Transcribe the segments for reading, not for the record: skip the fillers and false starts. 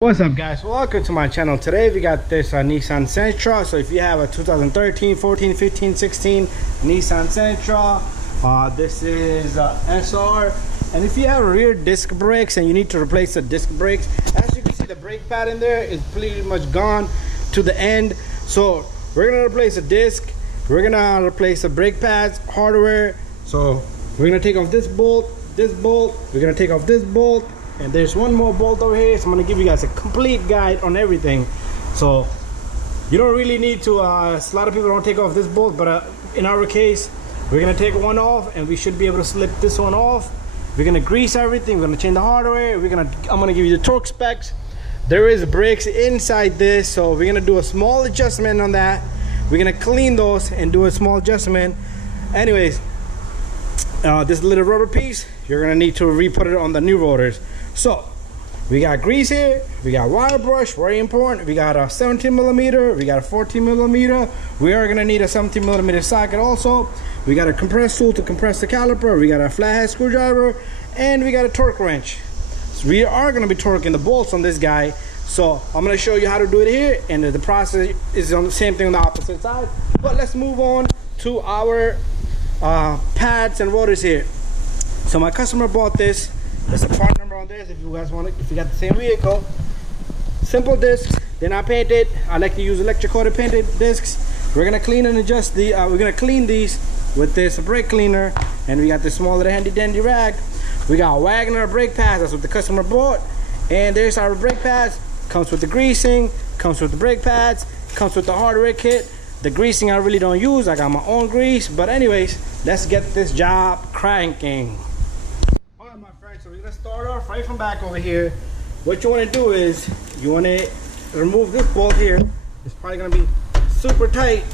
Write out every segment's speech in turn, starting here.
What's up, guys? Welcome to my channel. Today we got this Nissan Sentra. So if you have a 2013, 14, 15, 16 Nissan Sentra, this is SR. And if you have rear disc brakes and you need to replace the disc brakes, as you can see, the brake pad in there is pretty much gone to the end. So we're gonna replace the disc, we're gonna replace the brake pads, hardware. So we're gonna take off this bolt, we're gonna take off this bolt, and there's one more bolt over here. So I'm gonna give you guys a complete guide on everything. So you don't really need to, a lot of people don't take off this bolt, but in our case, we're gonna take one off and we should be able to slip this one off. We're gonna grease everything, we're gonna change the hardware, I'm gonna give you the torque specs. There is brakes inside this, so we're gonna do a small adjustment on that. We're gonna clean those and do a small adjustment. Anyways, this little rubber piece, you're gonna need to re-put it on the new rotors. So we got grease here, we got wire brush, very important. We got a 17 millimeter, we got a 14 millimeter. We are gonna need a 17 millimeter socket also. We got a compress tool to compress the caliper. We got a flathead screwdriver, and we got a torque wrench. So we are gonna be torquing the bolts on this guy. So I'm gonna show you how to do it here, and the process is on the same thing on the opposite side. But let's move on to our pads and rotors here. So my customer bought this. There's a part number on this if you guys want it, if you got the same vehicle. Simple discs, they're not painted. I like to use electric coated painted discs. We're gonna clean and adjust the we're gonna clean these with this brake cleaner, and we got this small little handy dandy rag. We got Wagner brake pads, that's what the customer bought. And there's our brake pads. Comes with the greasing, comes with the brake pads, comes with the hardware kit. The greasing I really don't use, I got my own grease. But anyways, let's get this job cranking. So we're gonna start off right from back over here. What you want to do is you want to remove this bolt here. It's probably gonna be super tight,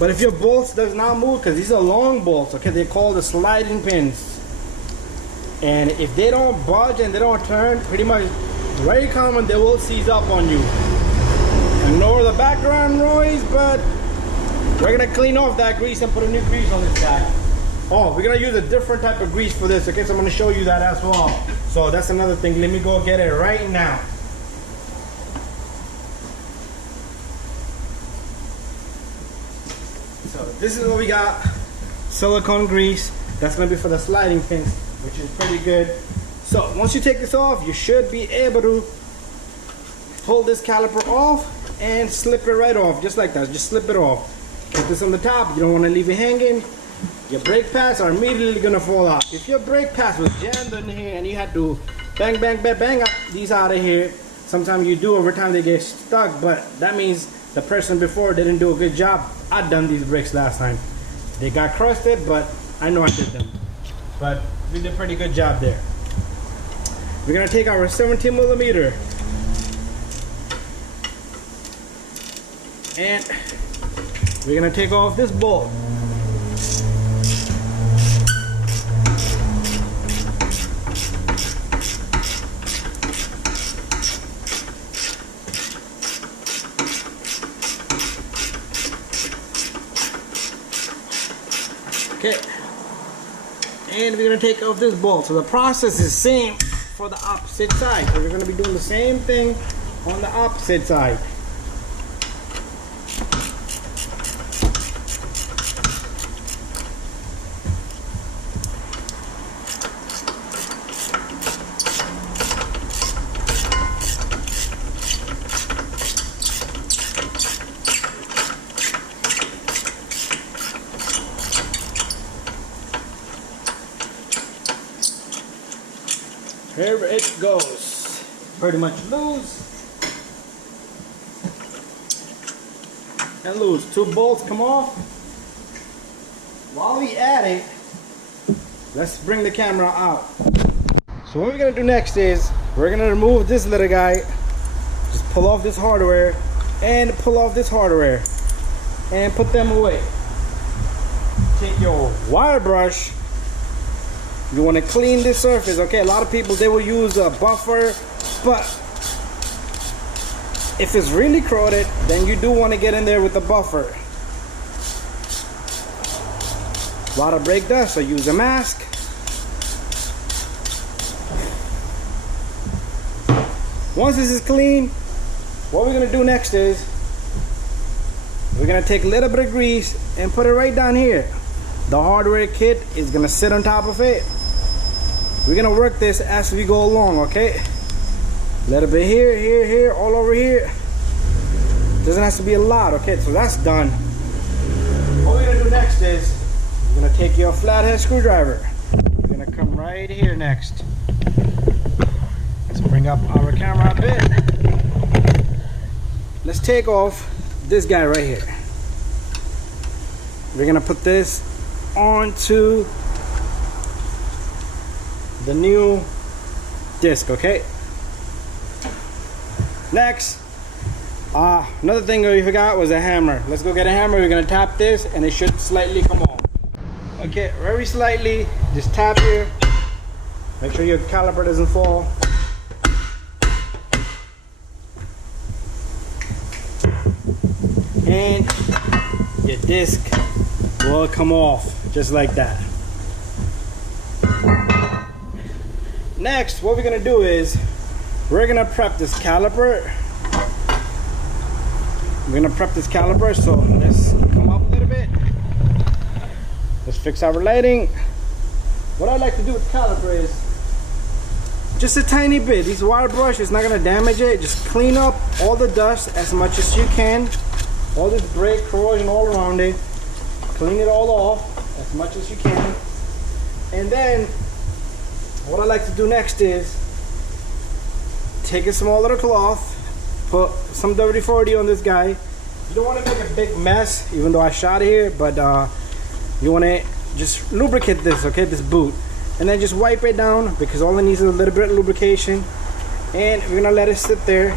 but if your bolts does not move, because these are long bolts, okay, they're called the sliding pins, and if they don't budge and they don't turn, pretty much very common, they will seize up on you. Ignore the background noise, but we're gonna clean off that grease and put a new grease on this guy. Oh, we're gonna use a different type of grease for this, okay? So I'm gonna show you that as well. So that's another thing. Let me go get it right now. So this is what we got. Silicone grease. That's gonna be for the sliding pins, which is pretty good. So once you take this off, you should be able to pull this caliper off and slip it right off, just like that. Just slip it off. Put this on the top. You don't want to leave it hanging. Your brake pads are immediately gonna fall out. If your brake pads was jammed in here and you had to bang up these out of here, sometimes you do, over time they get stuck, but that means the person before didn't do a good job. I done these brakes last time. They got crusted, but I know I did them. But we did a pretty good job there. We're gonna take our 17 millimeter and we're gonna take off this bolt. Okay, and we're gonna take off this bolt. So the process is the same for the opposite side. So we're gonna be doing the same thing on the opposite side. Here it goes. Pretty much loose and loose. Two bolts come off. While we at it, let's bring the camera out. So what we're gonna do next is we're gonna remove this little guy. Just pull off this hardware and pull off this hardware and put them away. Take your wire brush. You want to clean this surface, okay? A lot of people, they will use a buffer, but if it's really corroded, then you do want to get in there with the buffer. A lot of brake dust, so use a mask. Once this is clean, what we're gonna do next is we're gonna take a little bit of grease and put it right down here. The hardware kit is gonna sit on top of it. We're gonna work this as we go along, okay? A little bit here, here, here, all over here. Doesn't have to be a lot, okay? So that's done. What we're gonna do next is we're gonna take your flathead screwdriver. We're gonna come right here next. Let's bring up our camera a bit. Let's take off this guy right here. We're gonna put this onto the new disc, okay? Next, another thing we forgot was a hammer. Let's go get a hammer. We're gonna tap this and it should slightly come off. Okay, very slightly, just tap here. Make sure your caliper doesn't fall. And your disc will come off just like that. Next, what we're gonna do is we're gonna prep this caliper. We're gonna prep this caliper, so let's come up a little bit. Let's fix our lighting. What I like to do with caliper is just a tiny bit. This wire brush is not gonna damage it. Just clean up all the dust as much as you can. All this brake corrosion all around it. Clean it all off as much as you can. And then what I like to do next is take a small little cloth, put some WD-40 on this guy. You don't want to make a big mess, even though I shot here, but you want to just lubricate this, okay, this boot. And then just wipe it down, because all it needs is a little bit of lubrication. And we're going to let it sit there.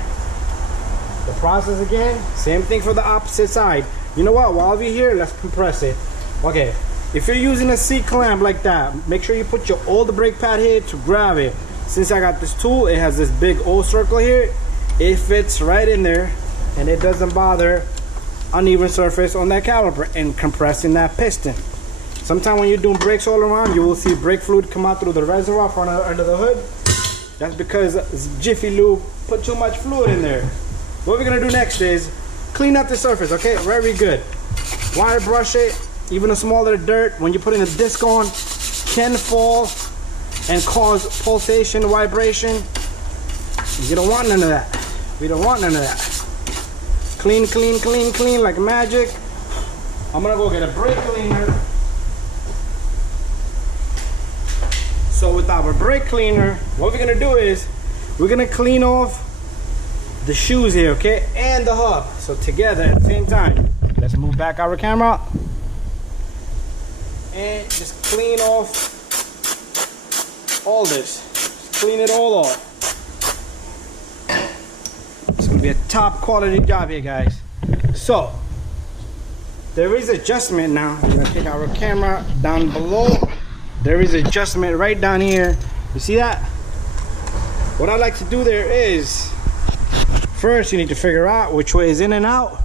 The process again, same thing for the opposite side. You know what, while we're here, let's compress it. Okay, if you're using a C-clamp like that, make sure you put your old brake pad here to grab it. Since I got this tool, it has this big O circle here. It fits right in there, and it doesn't bother uneven surface on that caliper and compressing that piston. Sometimes when you're doing brakes all around, you will see brake fluid come out through the reservoir from under the hood. That's because Jiffy Lube put too much fluid in there. What we're gonna do next is clean up the surface, okay? Very good. Wire brush it. Even a small little dirt, when you put in a disc on, can fall and cause pulsation, vibration. You don't want none of that. We don't want none of that. Clean, clean, clean, clean like magic. I'm gonna go get a brake cleaner. So with our brake cleaner, what we're gonna do is we're gonna clean off the shoes here, okay? And the hub. So together at the same time. Let's move back our camera. And just clean off all this. Just clean it all off. It's gonna be a top quality job here, guys. So there is adjustment now. We're gonna take our camera down below. There is adjustment right down here. You see that? What I like to do there is, first you need to figure out which way is in and out.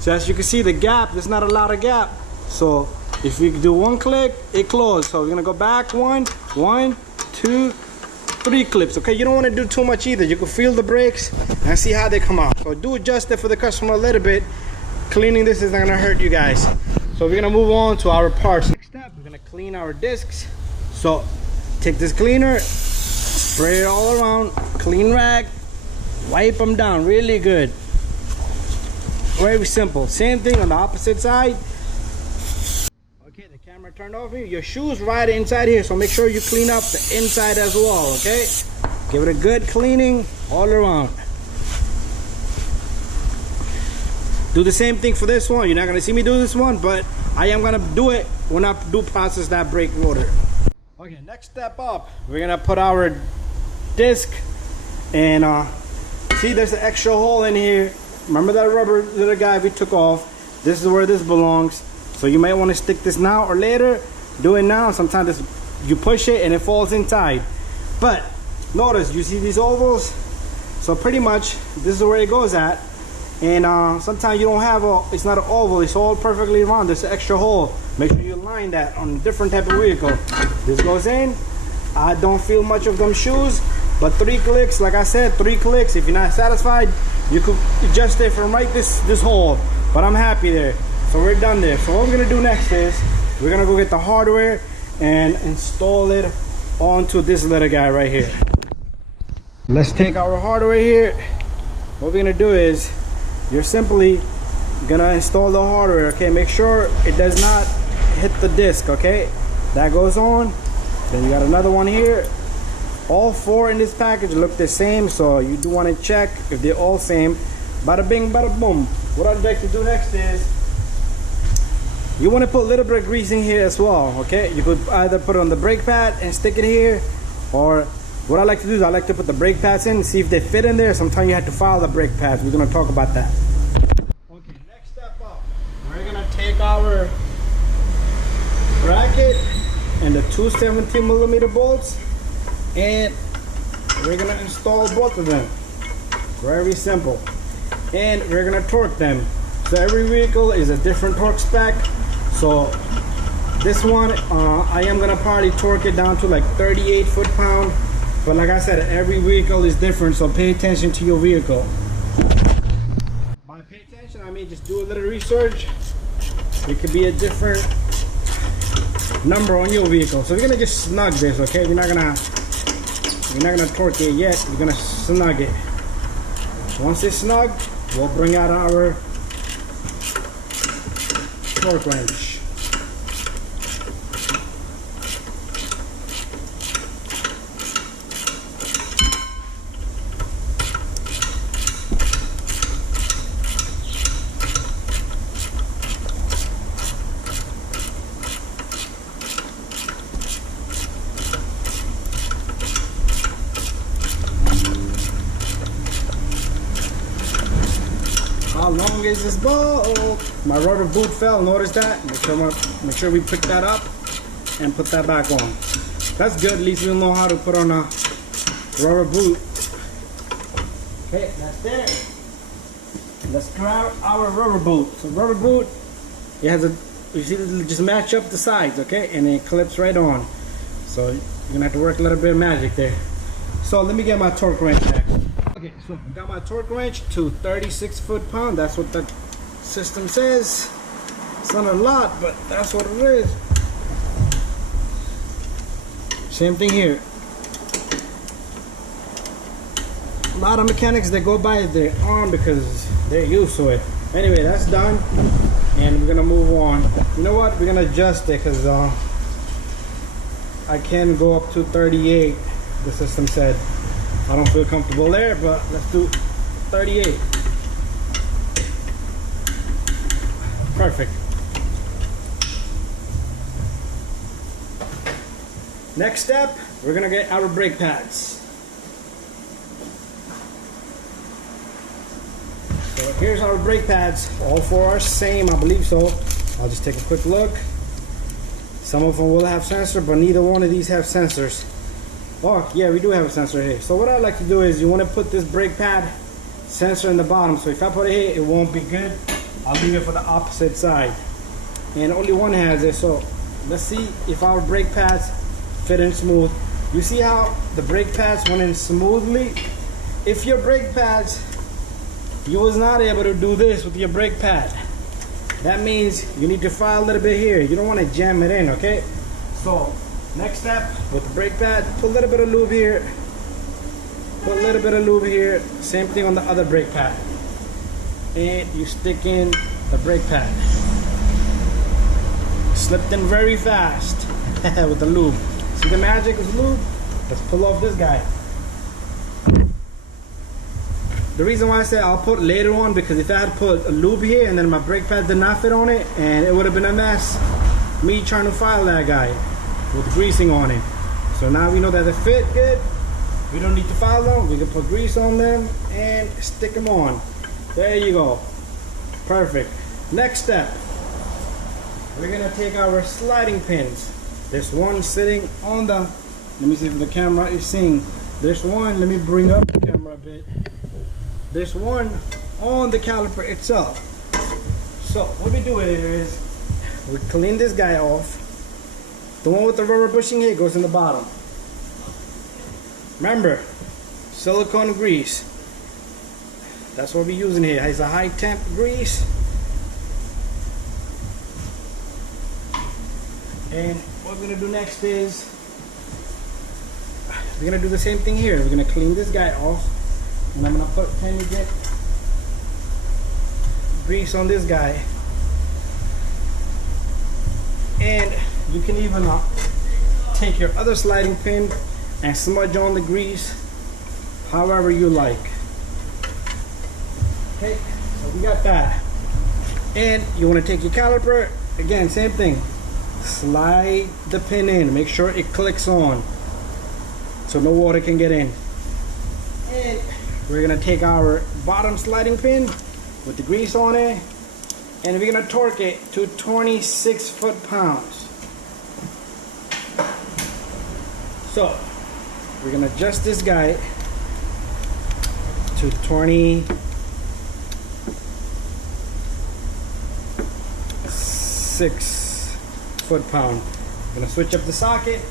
So as you can see, the gap, there's not a lot of gap. So if we do one click, it closed. So we're gonna go back one, two, 3 clips. Okay, you don't want to do too much either. You can feel the brakes and see how they come out. So do adjust it for the customer a little bit. Cleaning this is not gonna hurt you guys. So we're gonna move on to our parts. Next step, we're gonna clean our discs. So take this cleaner, spray it all around, clean rag, wipe them down really good. Very simple. Same thing on the opposite side. Okay, the camera turned off here. Your shoes right inside here, so make sure you clean up the inside as well, okay? Give it a good cleaning all around. Do the same thing for this one. You're not gonna see me do this one, but I am gonna do it when I do process that brake rotor. Okay, next step up, we're gonna put our disc and see there's an extra hole in here. Remember that rubber little guy we took off? This is where this belongs. So you might want to stick this now or later. Do it now. Sometimes this, you push it and it falls inside. But notice, you see these ovals? So pretty much this is where it goes at. And sometimes you don't have a, it's not an oval, it's all perfectly round. There's an extra hole. Make sure you line that on a different type of vehicle. This goes in. I don't feel much of them shoes. But 3 clicks, like I said, 3 clicks. If you're not satisfied, you could adjust it from right this hole. But I'm happy there. So we're done there. So what we're gonna do next is we're gonna go get the hardware and install it onto this little guy right here. Let's take our hardware here. What we're gonna do is you're simply gonna install the hardware. Okay, make sure it does not hit the disc. Okay, that goes on. Then you got another one here. All 4 in this package look the same, so you do want to check if they're all same. Bada bing, bada boom. What I'd like to do next is you want to put a little bit of grease in here as well. Okay, you could either put it on the brake pad and stick it here, or what I like to do is I like to put the brake pads in and see if they fit in there. Sometimes you have to file the brake pads. We're going to talk about that. Okay, next step up, we're going to take our bracket and the 2 17mm bolts, and we're going to install both of them. Very simple. And we're going to torque them. So every vehicle is a different torque spec. So this one, I am going to probably torque it down to like 38 foot-pound. But like I said, every vehicle is different, so pay attention to your vehicle. By pay attention, I mean just do a little research. It could be a different number on your vehicle. So we're gonna just snug this, okay? We're not gonna torque it yet. We're gonna snug it. Once it's snug, we'll bring out our torque wrench. How long is this bolt? My rubber boot fell, notice that? Make sure we pick that up and put that back on. That's good, at least we'll know how to put on a rubber boot. Okay, that's there. Let's grab our rubber boot. So rubber boot, it has a, you see, just match up the sides, okay? And it clips right on. So you're gonna have to work a little bit of magic there. So let me get my torque wrench back. Okay, so I got my torque wrench to 36 foot-pound. That's what the system says. It's not a lot, but that's what it is. Same thing here. A lot of mechanics, they go by their arm because they're used to it. Anyway, that's done, and we're gonna move on. You know what? We're gonna adjust it because I can go up to 38. The system said. I don't feel comfortable there, but let's do 38. Perfect. Next step, we're gonna get our brake pads. So here's our brake pads. All 4 are same, I believe so. I'll just take a quick look. Some of them will have sensor, but neither one of these have sensors. Oh, yeah, we do have a sensor here. So what I like to do is you want to put this brake pad sensor in the bottom. So if I put it here, it won't be good. I'll leave it for the opposite side. And only one has it. So let's see if our brake pads fit in smooth. You see how the brake pads went in smoothly? If your brake pads, you was not able to do this with your brake pad, that means you need to file a little bit here. You don't want to jam it in, okay? So next step with the brake pad, put a little bit of lube here, put a little bit of lube here, same thing on the other brake pad, and you stick in the brake pad. Slipped in very fast with the lube. See the magic of lube? Let's pull off this guy. The reason why I said I'll put later on, because if I had put a lube here and then my brake pad did not fit on it, and it would have been a mess, me trying to file that guy with greasing on it. So now we know that they fit good. We don't need to file them. We can put grease on them and stick them on. There you go. Perfect. Next step, we're gonna take our sliding pins. There's one sitting on the, let me see if the camera is seeing. There's one, let me bring up the camera a bit. There's one on the caliper itself. So what we do is we clean this guy off. The one with the rubber bushing here goes in the bottom. Remember, silicone grease. That's what we're using here. It's a high temp grease. And what we're gonna do next is we're gonna do the same thing here. We're gonna clean this guy off, and I'm gonna put tiny bit grease on this guy. And you can even take your other sliding pin and smudge on the grease however you like. Okay, so we got that. And you want to take your caliper, again, same thing. Slide the pin in, make sure it clicks on so no water can get in. And we're gonna take our bottom sliding pin with the grease on it, and we're gonna torque it to 26 foot-pounds. So we're gonna adjust this guy to 26 foot-pound. I'm gonna switch up the socket.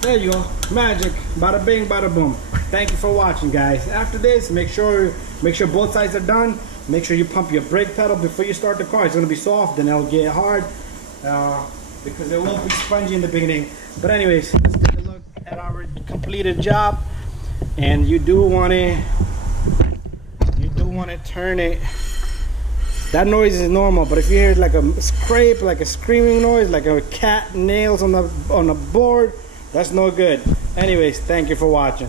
There you go, magic, bada bing, bada boom. Thank you for watching, guys. After this, make sure both sides are done. Make sure you pump your brake pedal before you start the car. It's gonna be soft, then it'll get hard because it won't be spongy in the beginning. But anyways, let's take a look at our completed job. And you do want to turn it. That noise is normal, but if you hear like a scrape, like a screaming noise, like a cat nails on the board, that's no good. Anyways, thank you for watching.